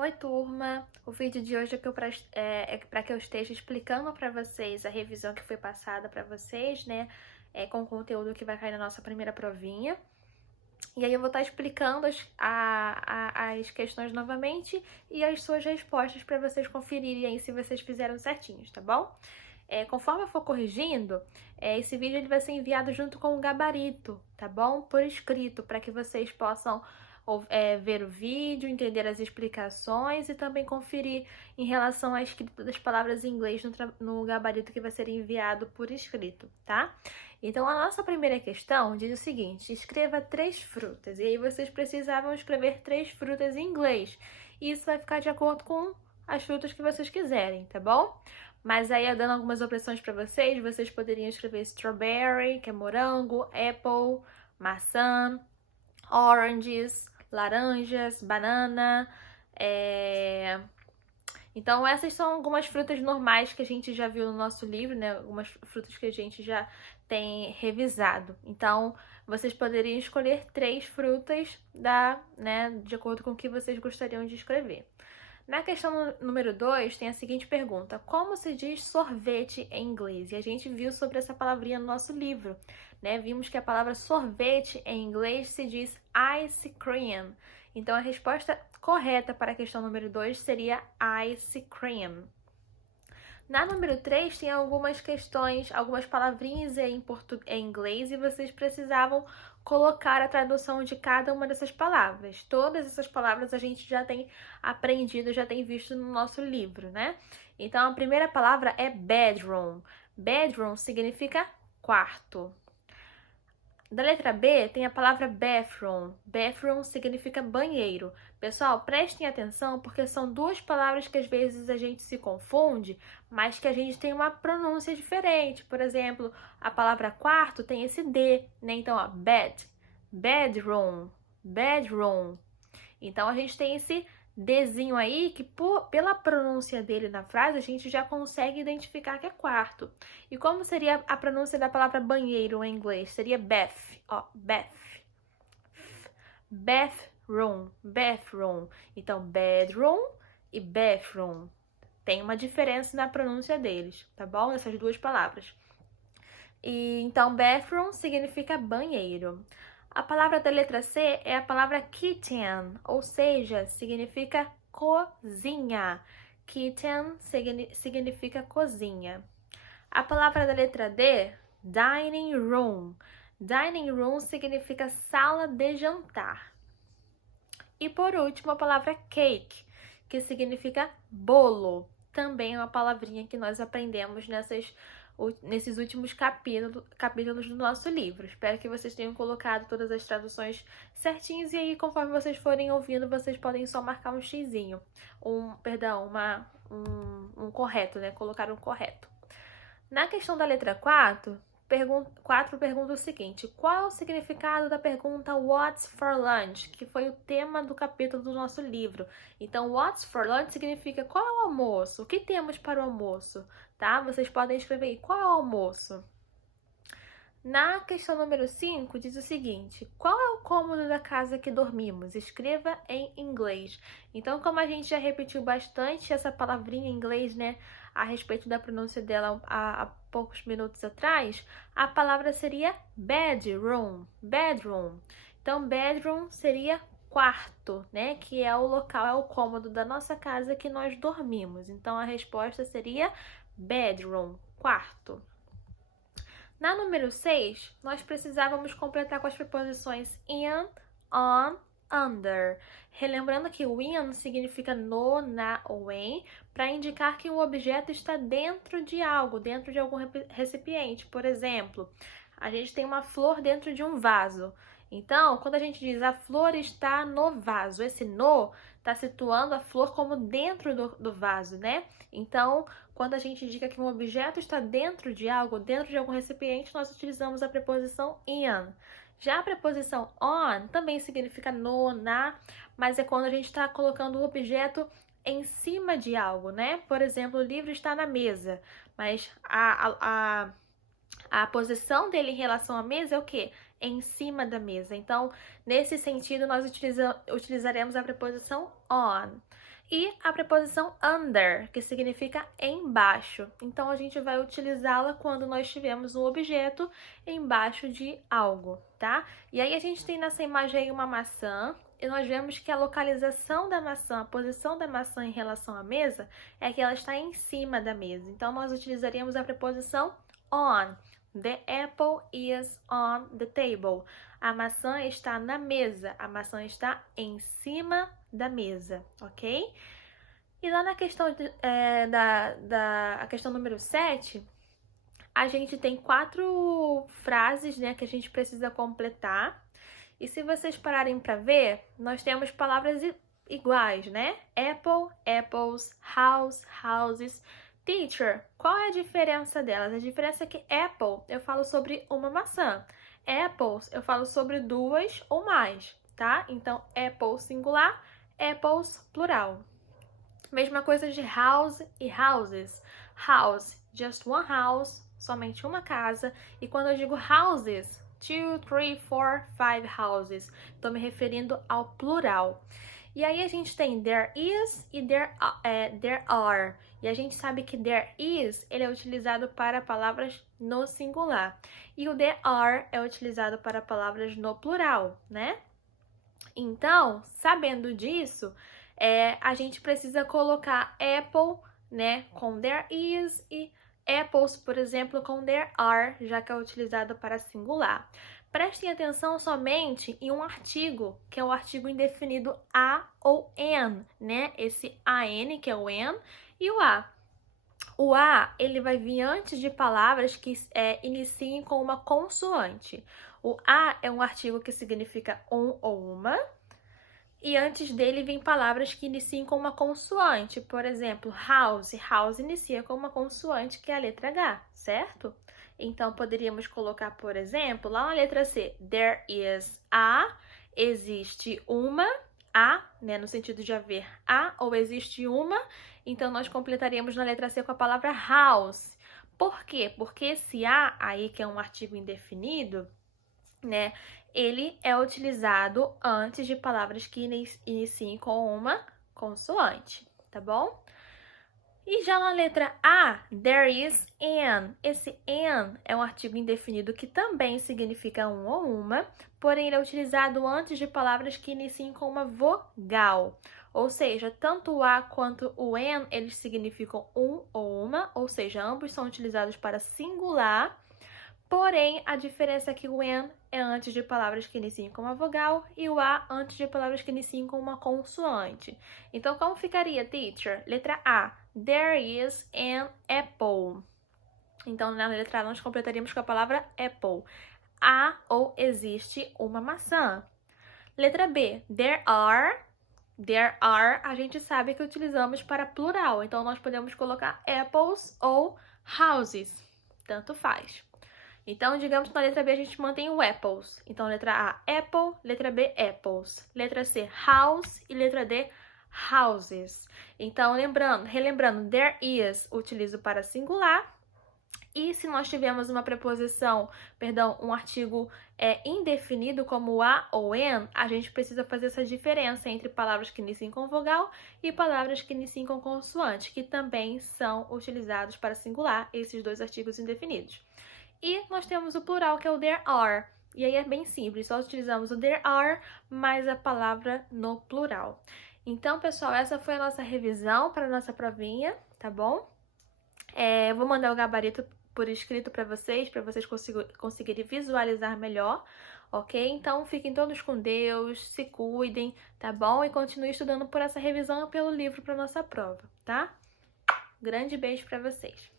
Oi, turma! O vídeo de hoje é para que eu esteja explicando para vocês a revisão que foi passada para vocês, né? Com o conteúdo que vai cair na nossa primeira provinha. E aí eu vou estar explicando as questões novamente e as suas respostas para vocês conferirem aí se vocês fizeram certinhos, tá bom? Conforme eu for corrigindo, esse vídeo ele vai ser enviado junto com o gabarito, tá bom? Por escrito, para que vocês possam ver o vídeo, entender as explicações e também conferir em relação à escrita das palavras em inglês no gabarito que vai ser enviado por escrito, tá? Então, a nossa primeira questão diz o seguinte: escreva 3 frutas. E aí vocês precisavam escrever 3 frutas em inglês. E isso vai ficar de acordo com as frutas que vocês quiserem, tá bom? Mas aí, dando algumas opções para vocês poderiam escrever strawberry, que é morango, apple, maçã, oranges, laranjas, banana. Então, essas são algumas frutas normais que a gente já viu no nosso livro, né? Algumas frutas que a gente já tem revisado. Então, vocês poderiam escolher 3 frutas de acordo com o que vocês gostariam de escrever. Na questão número 2, tem a seguinte pergunta: como se diz sorvete em inglês? E a gente viu sobre essa palavrinha no nosso livro, né? Vimos que a palavra sorvete em inglês se diz ice cream. Então, a resposta correta para a questão número 2 seria ice cream. Na número 3, tem algumas questões, algumas palavrinhas em inglês e vocês precisavam colocar a tradução de cada uma dessas palavras. Todas essas palavras a gente já tem aprendido, já tem visto no nosso livro, né? Então, a primeira palavra é bedroom. Bedroom significa quarto. Da letra B, tem a palavra bathroom. Bathroom significa banheiro. Pessoal, prestem atenção porque são 2 palavras que às vezes a gente se confunde, mas que a gente tem uma pronúncia diferente. Por exemplo, a palavra quarto tem esse D, né? Então, ó, bedroom, bedroom. Então, a gente tem esse Dzinho aí que pela pronúncia dele na frase a gente já consegue identificar que é quarto. E como seria a pronúncia da palavra banheiro em inglês? Seria bath, ó, bath. Bathroom, bathroom. Então, bedroom e bathroom. Tem uma diferença na pronúncia deles, tá bom? Essas 2 palavras. E então, bathroom significa banheiro. A palavra da letra C é a palavra kitchen, ou seja, significa cozinha. Kitchen significa cozinha. A palavra da letra D, dining room. Dining room significa sala de jantar. E por último, a palavra cake, que significa bolo. Também é uma palavrinha que nós aprendemos nesses últimos capítulos do nosso livro. Espero que vocês tenham colocado todas as traduções certinhas e aí, conforme vocês forem ouvindo, vocês podem só marcar um xizinho. Um correto, né? Colocar um correto. Na questão da letra 4 pergunta o seguinte: qual é o significado da pergunta What's for lunch? Que foi o tema do capítulo do nosso livro. Então, What's for lunch significa qual é o almoço? O que temos para o almoço? Tá? Vocês podem escrever aí, qual é o almoço? Na questão número 5, diz o seguinte: qual é o cômodo da casa que dormimos? Escreva em inglês. Então, como a gente já repetiu bastante essa palavrinha em inglês, né, a respeito da pronúncia dela há poucos minutos atrás, a palavra seria bedroom, bedroom. Então, bedroom seria quarto, né, que é o local, é o cômodo da nossa casa que nós dormimos. Então, a resposta seria bedroom, quarto. Na número 6, nós precisávamos completar com as preposições in, on, under. Relembrando que o in significa no, na ou em, para indicar que o objeto está dentro de algo, dentro de algum recipiente. Por exemplo, a gente tem uma flor dentro de um vaso. Então, quando a gente diz a flor está no vaso, esse no está situando a flor como dentro do vaso, né? Então, quando a gente indica que um objeto está dentro de algo, dentro de algum recipiente, nós utilizamos a preposição in. Já a preposição on também significa no, na, mas é quando a gente está colocando o objeto em cima de algo, né? Por exemplo, o livro está na mesa, mas a posição dele em relação à mesa é o quê? em cima da mesa. Então, nesse sentido, nós utilizaremos a preposição on. E a preposição under, que significa embaixo. Então, a gente vai utilizá-la quando nós tivermos um objeto embaixo de algo, tá? E aí, a gente tem nessa imagem aí uma maçã, e nós vemos que a localização da maçã, a posição da maçã em relação à mesa, é que ela está em cima da mesa. Então, nós utilizaríamos a preposição on. The apple is on the table. A maçã está na mesa, a maçã está em cima da mesa, ok? E lá na questão, a questão número 7, a gente tem 4 frases, né, que a gente precisa completar. E se vocês pararem para ver, nós temos palavras iguais, né? Apple, apples, house, houses. Teacher, qual é a diferença delas? A diferença é que apple eu falo sobre uma maçã. Apples eu falo sobre 2 ou mais, tá? Então, apple singular, apples plural. Mesma coisa de house e houses. House, just one house, somente uma casa. E quando eu digo houses, 2, 3, 4, 5 houses. Estou me referindo ao plural. E aí a gente tem there is e there are. E a gente sabe que there is, ele é utilizado para palavras no singular. E o there are é utilizado para palavras no plural, né? Então, sabendo disso, a gente precisa colocar apple, né, com there is e apples, por exemplo, com there are, já que é utilizado para singular. Prestem atenção somente em um artigo, que é o artigo indefinido a ou an, né? Esse an, que é o an, e o a. O a, ele vai vir antes de palavras que iniciem com uma consoante. O a é um artigo que significa um ou uma, e antes dele vem palavras que iniciam com uma consoante. Por exemplo, house. House inicia com uma consoante, que é a letra H, certo? Então, poderíamos colocar, por exemplo, lá na letra C, there is a, existe uma, a, né, no sentido de haver a, ou existe uma. Então, nós completaríamos na letra C com a palavra house. Por quê? Porque esse a aí, que é um artigo indefinido, né, ele é utilizado antes de palavras que iniciem com uma consoante, tá bom? E já na letra A, there is an. Esse an é um artigo indefinido que também significa um ou uma, porém ele é utilizado antes de palavras que iniciem com uma vogal. Ou seja, tanto o a quanto o an, eles significam um ou uma, ou seja, ambos são utilizados para singular. Porém, a diferença é que o an é antes de palavras que iniciam com uma vogal e o a antes de palavras que iniciam com uma consoante. Então, como ficaria, teacher? Letra A, there is an apple. Então, na letra A, nós completaríamos com a palavra apple. Há ou existe uma maçã. Letra B, there are. There are, a gente sabe que utilizamos para plural. Então, nós podemos colocar apples ou houses. Tanto faz. Então, digamos que na letra B a gente mantém o apples. Então, letra A, apple, letra B, apples. Letra C, house e letra D, houses. Então, relembrando, there is, utilizo para singular. E se nós tivermos uma preposição, um artigo indefinido como a ou an, a gente precisa fazer essa diferença entre palavras que iniciam com vogal e palavras que iniciam com consoante, que também são utilizados para singular, esses dois artigos indefinidos. E nós temos o plural, que é o there are. E aí é bem simples, só utilizamos o there are mais a palavra no plural. Então, pessoal, essa foi a nossa revisão para a nossa provinha, tá bom? Eu vou mandar o gabarito por escrito para vocês conseguirem visualizar melhor, ok? Então, fiquem todos com Deus, se cuidem, tá bom? E continue estudando por essa revisão pelo livro para nossa prova, tá? Grande beijo para vocês!